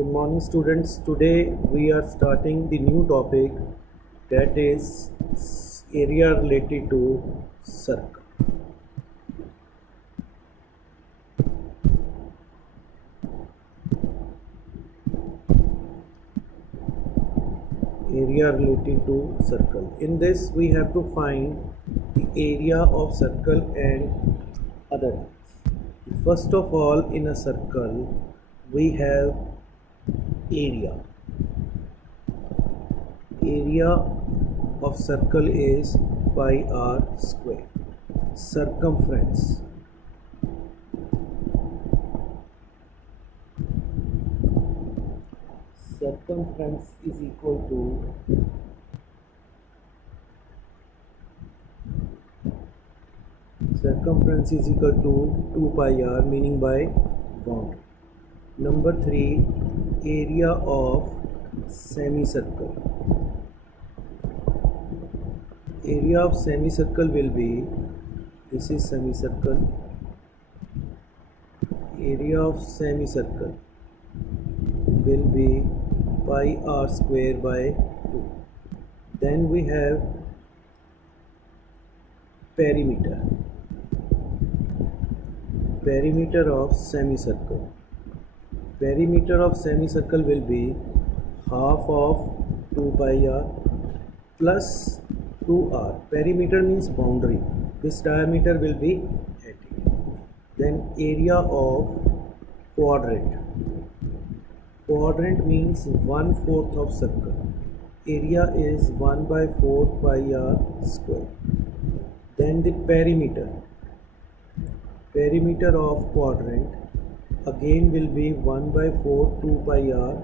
Good morning, students. Today we are starting the new topic, that is area related to circle. Area related to circle. In this we have to find the area of circle and other things. First of all, in a circle we have area. Area of circle is pi r square. Circumference. Circumference is equal to circumference is equal to 2 pi r, meaning by boundary. Number 3, area of semicircle. Area of semicircle will be, this is semicircle, area of semicircle will be pi r square by 2. Then we have perimeter. Perimeter of semicircle. Perimeter of semicircle will be half of 2 pi r plus 2r. Perimeter means boundary. This diameter will be 80. Then area of quadrant. Quadrant means 1/4 of circle. Area is 1 by 4 pi r square. Then the perimeter. Perimeter of quadrant again will be 1 by 4 2 pi r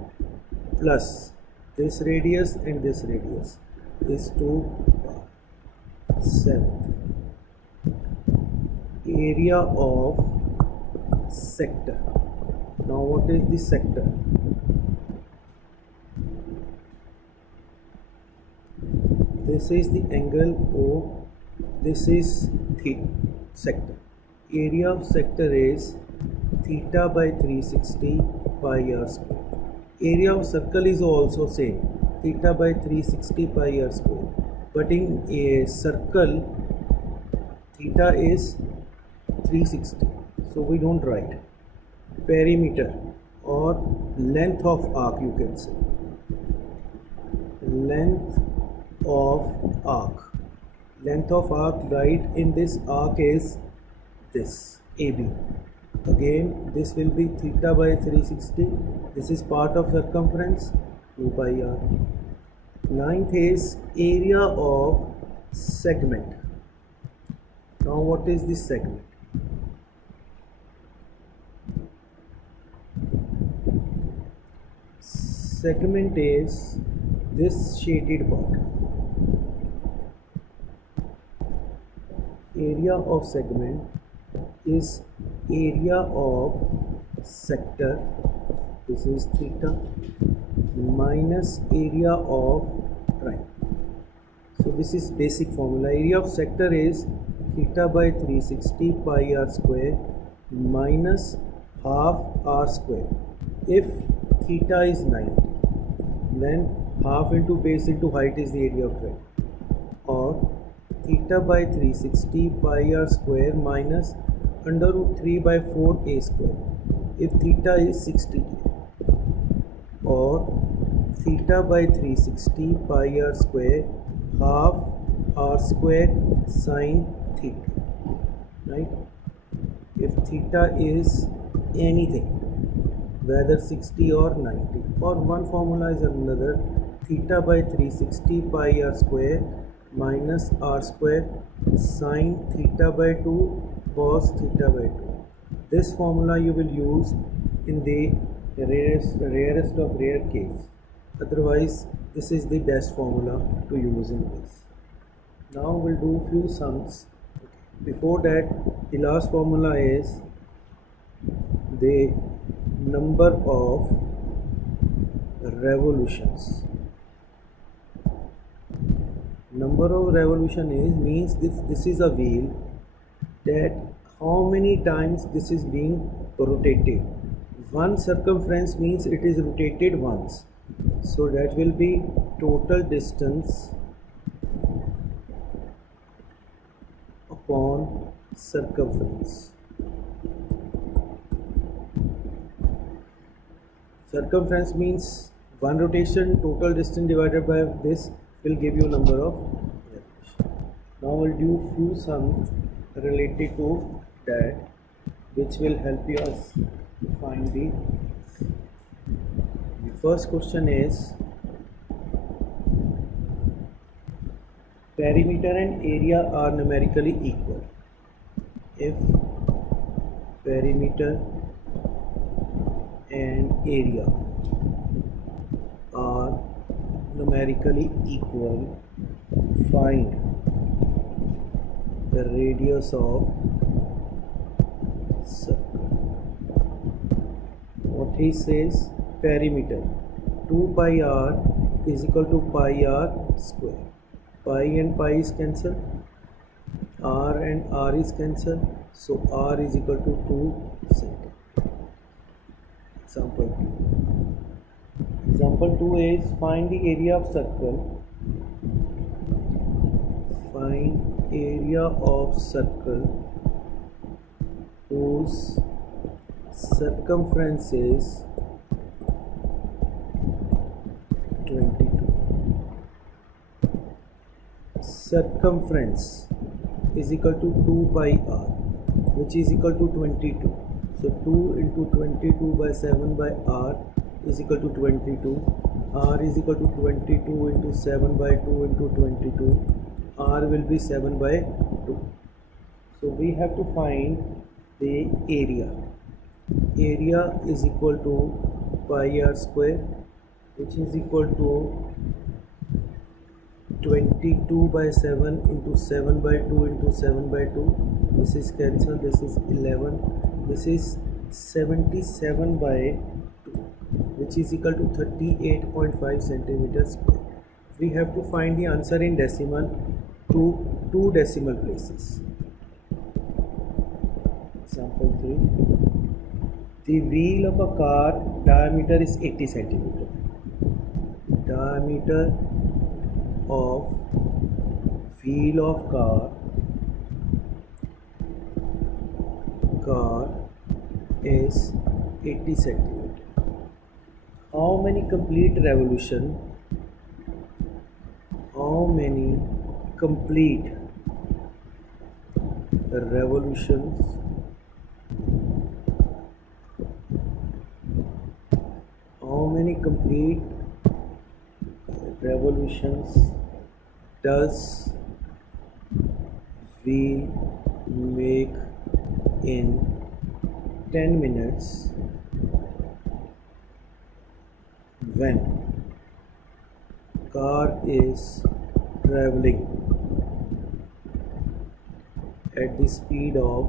plus this radius and this radius is 2 pi. 7. Area of sector. Now what is the sector? This is the angle O, this is theta sector. Area of sector is theta by 360 pi r square. Area of circle is also same, theta by 360 pi r square. But in a circle, theta is 360, so we don't write. Perimeter or length of arc, you can say. Length of arc. Length of arc, right, in this arc is this AB. Again this will be theta by 360. This is part of circumference, 2 pi r. 9th is area of segment. Now what is this segment? Segment is this shaded part. Area of segment is area of sector, this is theta, minus area of triangle. So this is basic formula. Area of sector is theta by 360 pi r square minus half r square. If theta is 90, then half into base into height is the area of triangle, or theta by 360 pi r square minus under root 3 by 4 a square if theta is 60 degree, or theta by 360 pi r square half r square sine theta, right? If theta is anything, whether 60 or 90, or one formula is another, theta by 360 pi r square minus r square sine theta by 2 cos theta by 2. This formula you will use in the rarest of rare case. Otherwise, this is the best formula to use in this. Now we'll do few sums. Before that, the last formula is the number of revolutions. Number of revolution means this is a wheel, that how many times this is being rotated One circumference means it is rotated once, so that will be total distance upon circumference. Circumference means one rotation, total distance divided by this will give you number of revolution. Now we'll do few sums related to that, which will help us to find the first question is perimeter and area are numerically equal. If perimeter and area are numerically equal, find the radius of circle. What he says, perimeter 2 pi r is equal to pi r square. Pi and pi is cancelled, r and r is cancelled, so r is equal to 2 centimeter. Example 2. Example 2 is find the area of circle. Find area of circle whose circumference is 22. Circumference is equal to 2 pi r, which is equal to 22. So 2 into 22 by 7 by r is equal to 22. R is equal to 22 into 7 by 2 into 22. R will be 7 by 2. So we have to find the area. Area is equal to pi r square, which is equal to 22 by 7 into 7 by 2 into 7 by 2. This is cancelled, this is 11. This is 77 by 2, which is equal to 38.5 centimeters square. We have to find the answer in decimal to 2 decimal places. Example 3. The wheel of a car diameter is 80 centimeter. Diameter of wheel of car is 80 centimeter. How many complete revolution? How many complete revolutions does wheel make in 10 minutes when car is traveling at the speed of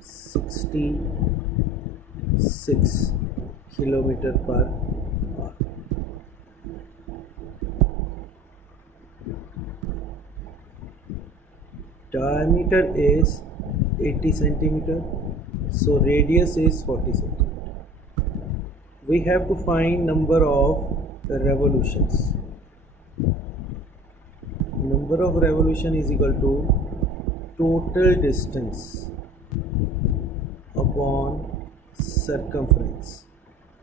66 kilometer per hour? Diameter is 80 centimeter, so radius is 40 centimeter. We have to find number of revolutions. Number of revolution is equal to total distance upon circumference.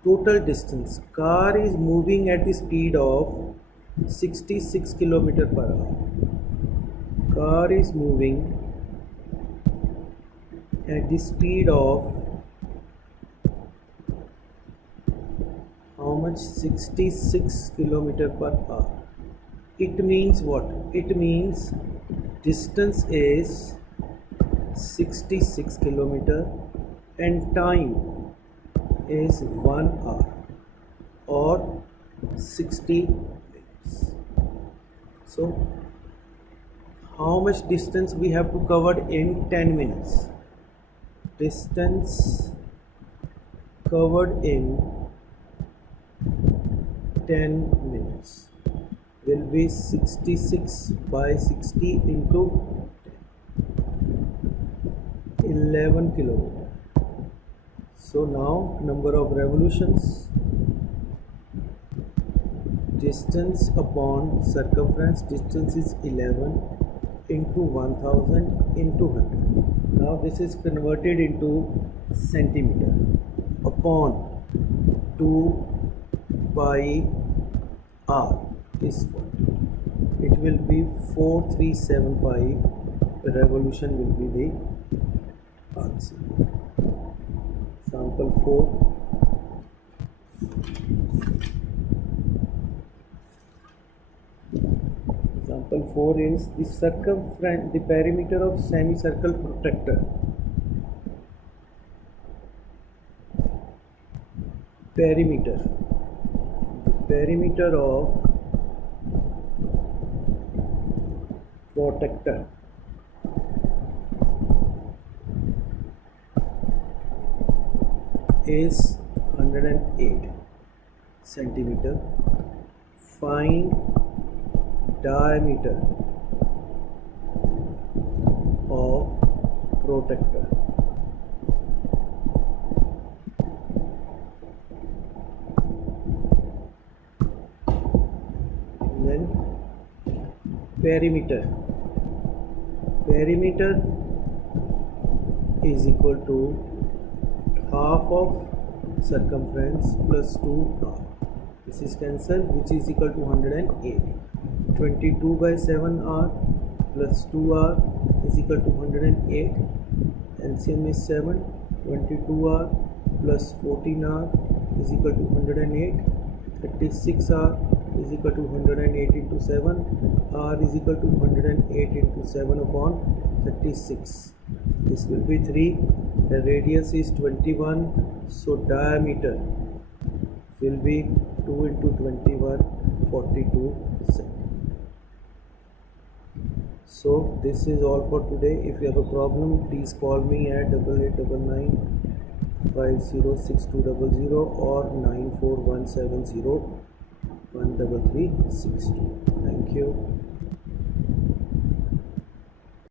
Total distance. Car is moving at the speed of 66 kilometer per hour. Car is moving at the speed of how much? 66 kilometer per hour. It means what? It means distance is 66 kilometer and time is 1 hour or 60 minutes. So how much distance we have to cover in 10 minutes? Distance covered in 10 minutes will be 66 by 60 into 10, 11 kilometer. So now number of revolutions, distance upon circumference, distance is 11 into 1000 into 100. Now this is converted into centimeter upon 2 pi r is what? It will be 4375 revolution will be the answer. Sample 4. Example 4 is the circumference, the perimeter of semicircle protector. Perimeter. The perimeter of protector is 108 centimeter. Find diameter of protector. Then perimeter. Perimeter is equal to half of circumference plus 2r. This is cancelled, which is equal to 108. 22 by 7r plus 2r is equal to 108. LCM is 7. 22r plus 14r is equal to 108. 36r is equal to 108 into 7. R is equal to 108 into 7 upon 36. This will be 3. The radius is 21. So diameter will be 2 into 21, 42 centimeters. So this is all for today. If you have a problem, please call me at 8899 506200 or 94170 13362. Thank you.